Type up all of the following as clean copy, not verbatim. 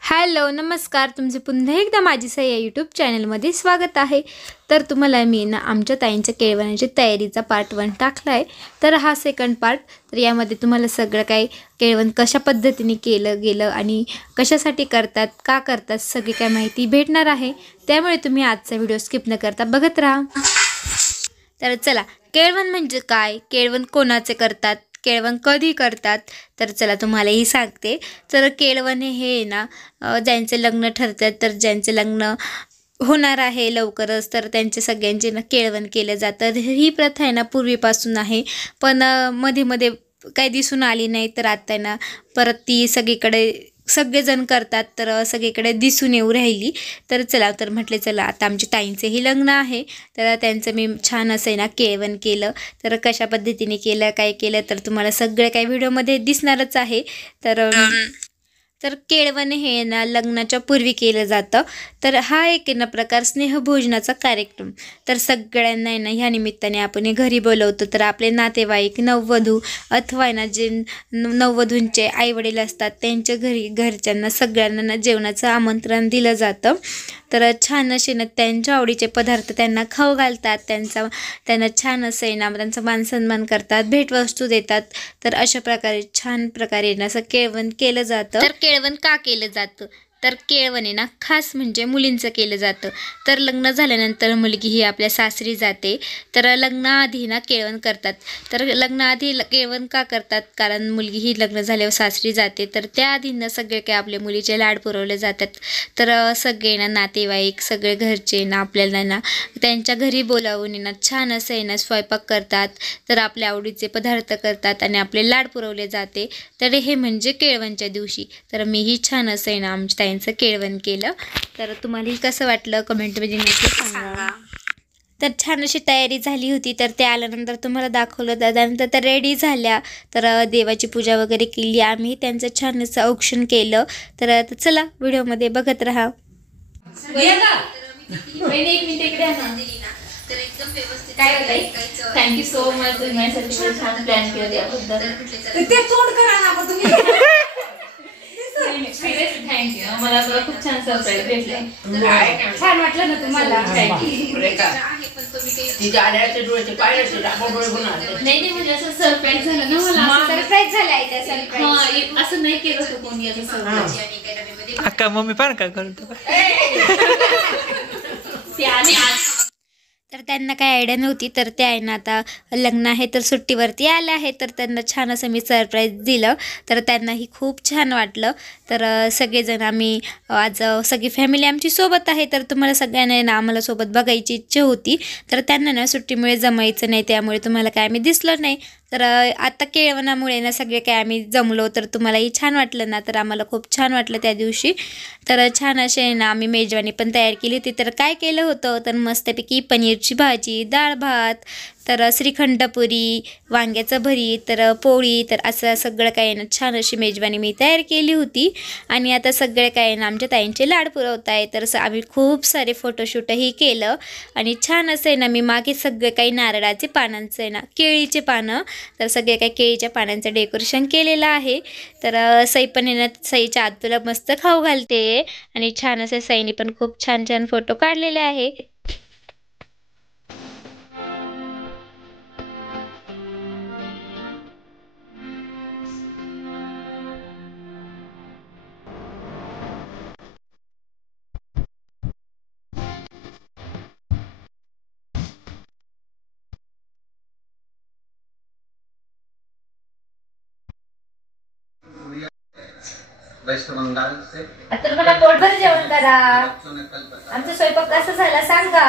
Hello नमस्कार, तुमचे पुन्हा एकदा माझी सई या यूट्यूब चॅनलमध्ये स्वागत आहे। तर तुम्हाला मी ना आमच्या ताईंच्या केळवणाची तयारीचा पार्ट 1 टाकला आहे। तर हा सेकंड पार्ट, तर यामध्ये तुम्हाला सगळं काही केळवण कशा पद्धतीने केलं गेलं आणि कशासाठी करतात, का करतात, सगळी काय माहिती भेटणार आहे। त्यामुळे तुम्ही आजचा व्हिडिओ स्किप न करता बघत राहा। तर चला, केळवण म्हणजे काय, केळवण कोणाचे करतात, केळवण कधी करतात, तर चला तुम्हालाही सांगते। तर केळवण हे ना ज्यांचे लग्न ठरतात, तर ज्यांचे लग्न होणार आहे लवकरच, तर त्यांचे सगळ्यांचे ना केळवण केलं जातं। ही प्रथा आहे ना पूर्वीपासून आहे, पण मध्ये मध्ये काही दिसून आली नाही, तर आता ना परत ती सगळीकडे सगळेजण करतात, तर सगळीकडे दिसून येऊ राहिली। तर चला, तर म्हटले चला आता आमच्या ताईंचेही लग्न आहे, तर त्यांचं मी छान असं आहे ना केळवण केलं। तर कशा पद्धतीने केलं, काय केलं, तर तुम्हाला सगळं काही व्हिडिओमध्ये दिसणारच आहे। तर केळवण हे ना लग्नाच्या पूर्वी केलं जातं। तर हा एक ना प्रकार स्नेहभोजनाचा कार्यक्रम। तर सगळ्यांना आहे ना ह्या निमित्ताने आपण घरी बोलवतो, तर आपले नातेवाईक, नववधू अथवा ना जे नववधूंचे आईवडील असतात त्यांच्या घरच्यांना सगळ्यांना ना जेवणाचं आमंत्रण दिलं जातं। तर छान असे ना त्यांच्या आवडीचे पदार्थ त्यांना खाऊ घालतात, त्यांना छान असं आहे ना त्यांचा मानसन्मान करतात, भेटवस्तू देतात। तर अशा प्रकारे छान प्रकारे ना असं केळवण केलं जातं। तर केळवण का केलं जातं, तर केळवण ना खास म्हणजे मुलींचं केलं जातं। तर लग्न झाल्यानंतर मुलगी ही आपल्या सासरी जाते, तर लग्नाआधी ना केळवण करतात। तर लग्नाआधी केळवण का करतात, कारण मुलगी ही लग्न झाल्यावर सासरी जाते, तर त्याआधी ना सगळे काही आपल्या मुलीचे लाड पुरवले जातात। तर सगळे ना नातेवाईक, सगळे घरचे ना आपल्याला ना त्यांच्या घरी बोलावून ना छान असं आहे ना स्वयंपाक करतात, तर आपल्या आवडीचे पदार्थ करतात आणि आपले लाड पुरवले जाते। तर हे म्हणजे केळवणच्या दिवशी। तर मीही छान असं आहे ना आमच्या केळवण केलं। तर तुम्हालाही कसं वाटलं कमेंटमध्ये नक्की सांगा। तर छान अशी तयारी झाली होती, तर ते आल्यानंतर तुम्हाला दाखवलं। त्यानंतर तर रेडी झाल्या, तर देवाची पूजा वगैरे केली आम्ही, त्यांचं छान असं औक्षण केलं। तर चला व्हिडिओमध्ये बघत राहा। थँक्यू सो मच, तुम्ही माझ्यासाठी छान प्लॅन केलं त्याबद्दल। थँक्यू, मला खूप छान सरप्राईज भेटलं। छान वाटलं ना तुम्हाला? नाही म्हणजे असं सरप्राईज झालं ना मला, सरप्राईज झालं असं नाही केलं होतं कोणी असं सरप्राईज। अक्का मम्मी पण का करतो तर त्यांना काही आयडिया नव्हती, तर ते आहे ना आता लग्न आहे तर सुट्टीवरती आले आहे, तर त्यांना छान असं मी सरप्राईज दिलं। तर त्यांनाही खूप छान वाटलं। तर सगळेजण आम्ही आज सगळी फॅमिली आमची सोबत आहे, तर तुम्हाला सगळ्यांना ना आम्हाला सोबत बघायची इच्छा होती, तर त्यांना ना सुट्टीमुळे जमायचं नाही, त्यामुळे तुम्हाला काय आम्ही दिसलं नाही। तर आता केळवणामुळे ना सगळे काय आम्ही जमलो, तर तुम्हालाही छान वाटलं ना, तर आम्हाला खूप छान वाटलं त्या दिवशी। तर छान असे ना आम्ही मेजवानी पण तयार केली होती। तर काय केलं होतं, तर मस्तपैकी पनीरची भाजी, डाळ भात, तर श्रीखंडपुरी, वांग्याचं भरीत, तर पोळी, तर असं सगळं काही ना छान अशी मेजवानी मी तयार केली होती। आणि आता सगळे काय ना आमच्या ताईंचे लाड पुरवत आहे, तर आम्ही खूप सारे फोटोशूटही केलं। आणि छान असं आहे ना मी मागे सगळे काही नारळाचे पानांचं आहे ना, केळीचे पानं, तर सगळे काही केळीच्या पानांचं डेकोरेशन केलेलं आहे। तर सई पण आहे ना सईच्या आत तुला मस्त खाऊ घालते, आणि छान असे सईने पण खूप छान छान फोटो काढलेले आहे। आता मला पोटभर जेवण करा. आमचा स्वयंपाक कसा झाला सांगा.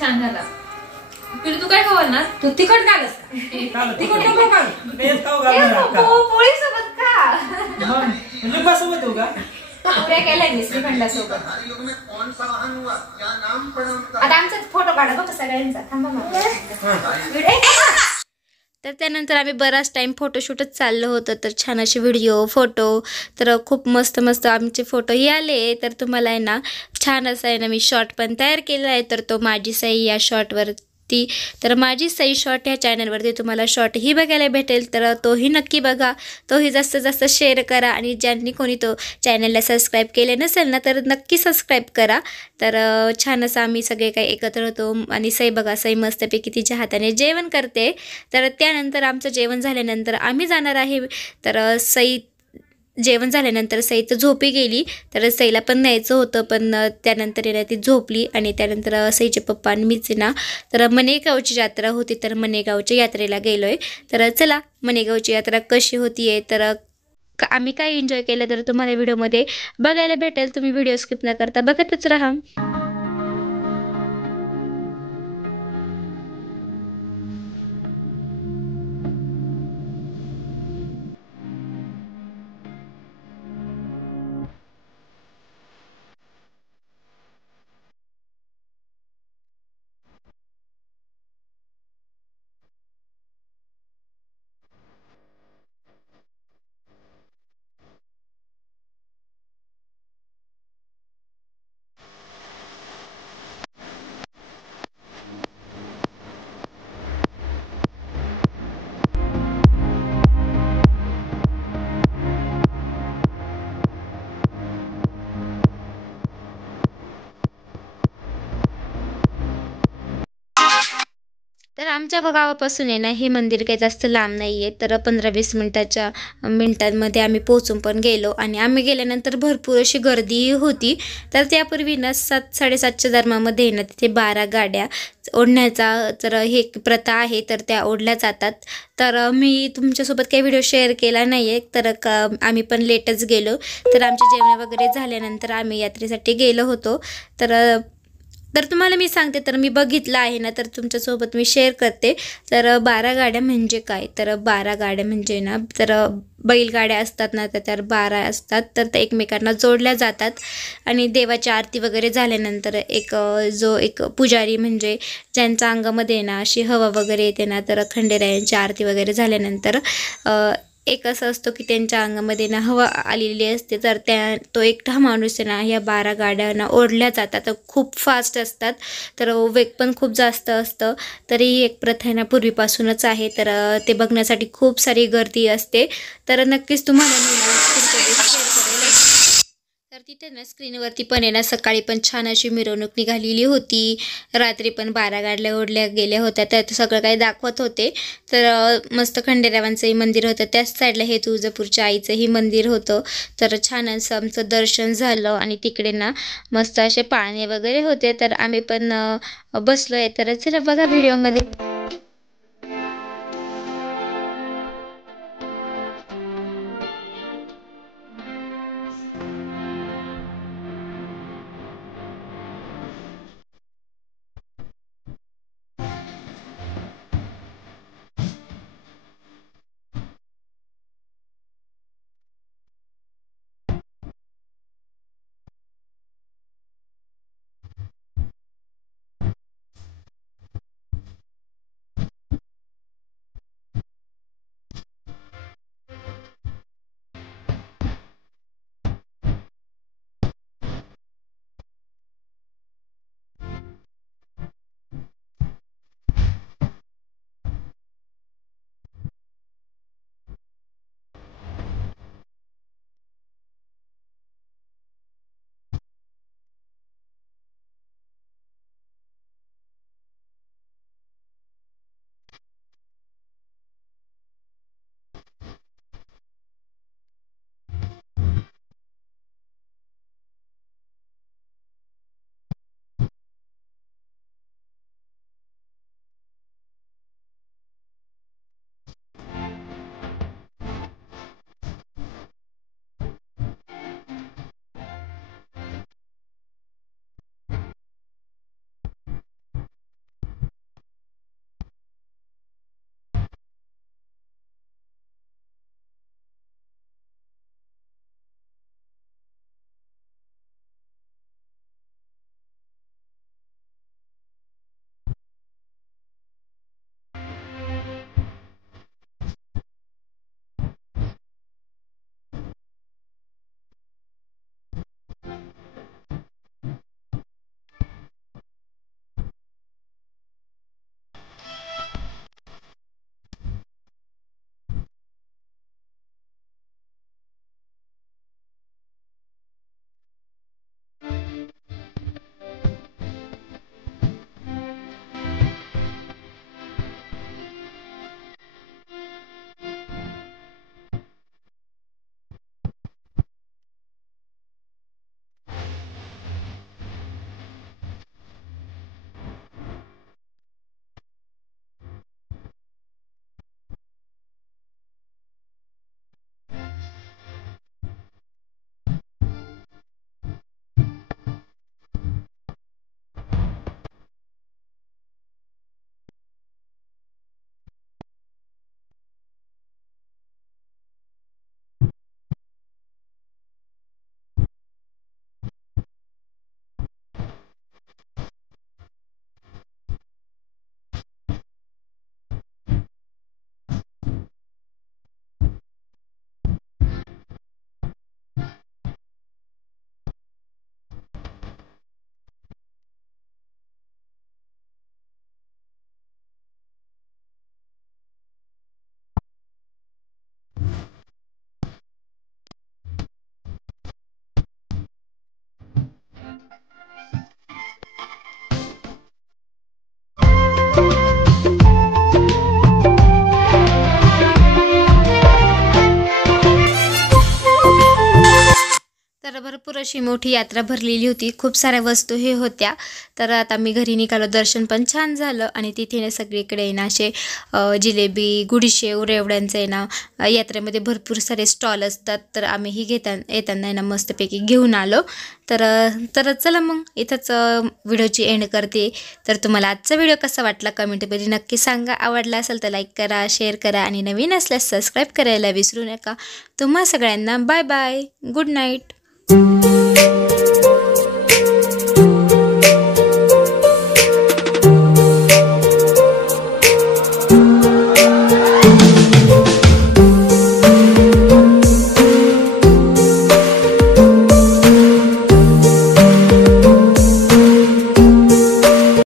छान झाला. पिलू तू काय खवलणार? तू तिखट घालस तिखट नको घाल. पोळी सोबत खा. लिंबासोबत येऊ का? पुऱ्या केल्या मी श्रीखंडासोबत. आता आमचा फोटो काढा बघा सगळ्यांचा. थांबा मला. तर त्यानंतर आम्ही बराच टाईम फोटोशूटच चाललं होतं. तर छान असे व्हिडिओ फोटो तर खूप मस्त मस्त आमचे फोटोही आले. तर तुम्हाला आहे ना छान असं आहे ना मी शॉर्ट पण तयार केला आहे. तर तो माझी सई या शॉर्टवरती तर माझी सई शॉर्ट ह्या चॅनलवरती तुम्हाला शॉर्टही बघायला भेटेल. तर तोही नक्की बघा. तोही जास्तीत जास्त शेअर करा आणि ज्यांनी कोणी तो चॅनलला सबस्क्राईब केले नसेल ना तर नक्की सबस्क्राईब करा. तर छान असं आम्ही सगळे काही एकत्र होतो आणि सई बघा सई मस्तपैकी तिच्या हाताने जेवण करते. तर त्यानंतर आमचं जेवण झाल्यानंतर आम्ही जाणार आहे. तर सई जेवण झाल्यानंतर सई तर झोपी गेली. तर सईला पण न्यायचं होतं पण त्यानंतर येणार ती झोपली. आणि त्यानंतर सईचे पप्पा आणि मीच ना तर मणेगावची यात्रा होती. तर मणेगावच्या यात्रेला गेलो आहे. तर चला मणेगावची यात्रा कशी होती आहे तर आम्ही काय एन्जॉय केलं तर तुम्हाला व्हिडिओमध्ये बघायला भेटेल. तुम्ही व्हिडिओ स्किप न करता बघतच राहा. तर आमच्या गावापासून आहे ना हे मंदिर काही जास्त लांब नाही आहे. तर 15-20 मिनटांमध्ये आम्ही पोचून पण गेलो. आणि आम्ही गेल्यानंतर भरपूर अशी गर्दी होती. तर त्यापूर्वी ना 7-7:30च्या दरम्यानमध्ये ना तिथे 12 गाड्या ओढण्याचा तर हे एक प्रथा आहे. तर त्या ओढल्या जातात. तर मी तुमच्यासोबत काही व्हिडिओ शेअर केला नाही आहे. तर आम्ही पण लेटच गेलो. तर आमचे जेवण वगैरे झाल्यानंतर आम्ही यात्रेसाठी गेलो होतो. तर तुम्हाला मी सांगते तर मी बघितलं आहे ना तर तुमच्यासोबत मी शेअर करते. तर 12 गाड्या म्हणजे काय तर 12 गाड्या म्हणजे ना तर बैलगाड्या असतात ना तर त्या 12 असतात. तर त्या एकमेकांना जोडल्या जातात. आणि देवाची आरती वगैरे झाल्यानंतर जो एक पुजारी म्हणजे ज्यांच्या अंगामध्ये ना अशी हवा वगैरे येते ना तर खंडेरायांची आरती वगैरे झाल्यानंतर एक असं असतो की त्यांच्या अंगामध्ये ना हवा आलेली असते. तर तो एकटा माणूस आहे ना ह्या 12 गाड्यांना ओढल्या जातात. खूप फास्ट असतात. तर वेग पण खूप जास्त असतं. तरी ही एक प्रथा आहे ना पूर्वीपासूनच आहे. तर ते बघण्यासाठी खूप सारी गर्दी असते. तर नक्कीच तुम्हाला शेअर करेल. तर तिथे ना स्क्रीनवरती पण आहे ना सकाळी पण छान अशी मिरवणूक निघालेली होती. रात्री पण 12 गाड्या ओढल्या गेल्या होत्या. त्यात सगळं काही दाखवत होते. तर मस्त खंडेरावांचंही मंदिर होतं. त्याच साईडला हे तुळजापूरच्या आईचंही मंदिर होतं. तर छान असं आमचं दर्शन झालं. आणि तिकडे ना मस्त असे पाळणे वगैरे होते. तर आम्ही पण बसलो आहे. तर चला बघा व्हिडिओमध्ये. अशी मोठी यात्रा भरलेली होती, खूप साऱ्या वस्तू हे होत्या. तर आता मी घरी निघालो, दर्शन पण छान झालं आणि तिथे ना सगळीकडे ना असे जिलेबी, गुडीशेव, रेवड्यांचं आहे ना यात्रेमध्ये भरपूर सारे स्टॉल असतात. तर आम्हीही येताना आहे ना मस्तपैकी घेऊन आलो. तर चला मग इथंच व्हिडिओची एंड करते. तर तुम्हाला आजचा व्हिडिओ कसा वाटला कमेंटमध्ये नक्की सांगा. आवडला असेल तर लाईक करा, शेअर करा आणि नवीन असल्यास सबस्क्राईब करायला विसरू नका. तुम्हा सगळ्यांना बाय बाय, गुड नाईट.